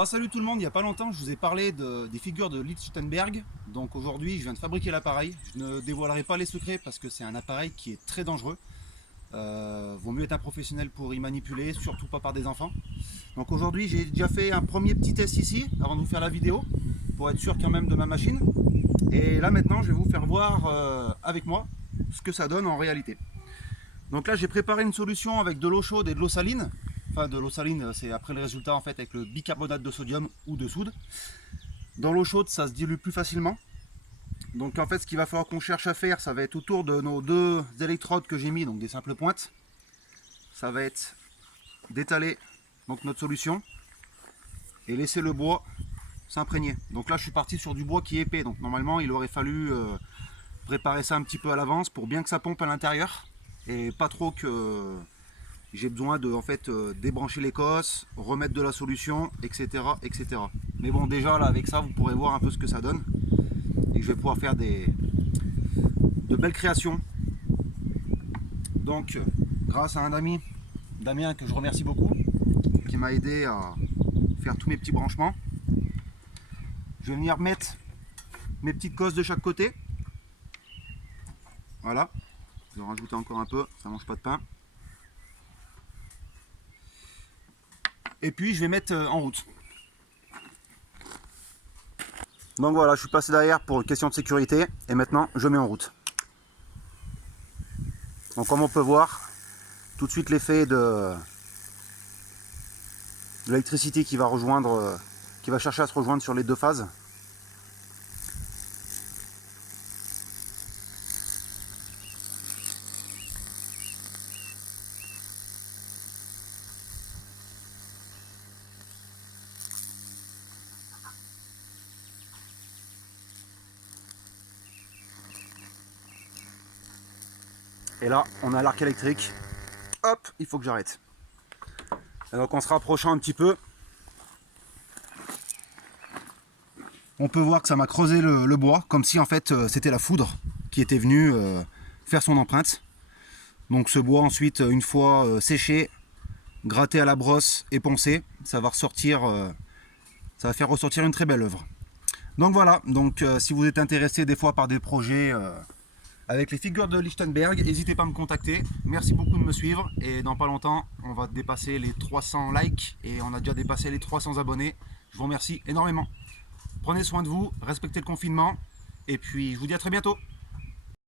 Oh, salut tout le monde, il n'y a pas longtemps je vous ai parlé des figures de Lichtenberg. Donc aujourd'hui je viens de fabriquer l'appareil. Je ne dévoilerai pas les secrets parce que c'est un appareil qui est très dangereux. Vaut mieux être un professionnel pour y manipuler, surtout pas par des enfants. Donc aujourd'hui j'ai déjà fait un premier petit test ici avant de vous faire la vidéo pour être sûr quand même de ma machine. Et là maintenant je vais vous faire voir avec moi ce que ça donne en réalité. Donc là j'ai préparé une solution avec de l'eau chaude et de l'eau saline. Enfin de l'eau saline c'est après le résultat en fait avec le bicarbonate de sodium ou de soude. Dans l'eau chaude ça se dilue plus facilement. Donc en fait ce qu'il va falloir qu'on cherche à faire ça va être autour de nos deux électrodes que j'ai mis, donc des simples pointes. Ça va être d'étaler donc notre solution et laisser le bois s'imprégner. Donc là je suis parti sur du bois qui est épais, donc normalement il aurait fallu préparer ça un petit peu à l'avance pour bien que ça pompe à l'intérieur et pas trop que j'ai besoin de débrancher l'écosse, remettre de la solution, etc., etc. Mais bon, déjà là avec ça vous pourrez voir un peu ce que ça donne et je vais pouvoir faire de belles créations. Donc grâce à un ami, Damien, que je remercie beaucoup, qui m'a aidé à faire tous mes petits branchements, je vais venir mettre mes petites cosses de chaque côté. Voilà, je vais en rajouter encore un peu, ça mange pas de pain. Et puis je vais mettre en route. Donc voilà, je suis passé derrière pour une question de sécurité et maintenant je mets en route. Donc comme on peut voir, tout de suite l'effet de l'électricité qui va rejoindre, qui va chercher à se rejoindre sur les deux phases. Et là, on a l'arc électrique. Hop, il faut que j'arrête. Et donc en se rapprochant un petit peu, on peut voir que ça m'a creusé le bois, comme si en fait c'était la foudre qui était venue faire son empreinte. Donc ce bois ensuite, une fois séché, gratté à la brosse et poncé, ça va ressortir, ça va faire ressortir une très belle œuvre. Donc voilà, donc si vous êtes intéressé des fois par des projets avec les figures de Lichtenberg, n'hésitez pas à me contacter. Merci beaucoup de me suivre et dans pas longtemps on va dépasser les 300 likes et on a déjà dépassé les 300 abonnés. Je vous remercie énormément. Prenez soin de vous, respectez le confinement et puis je vous dis à très bientôt.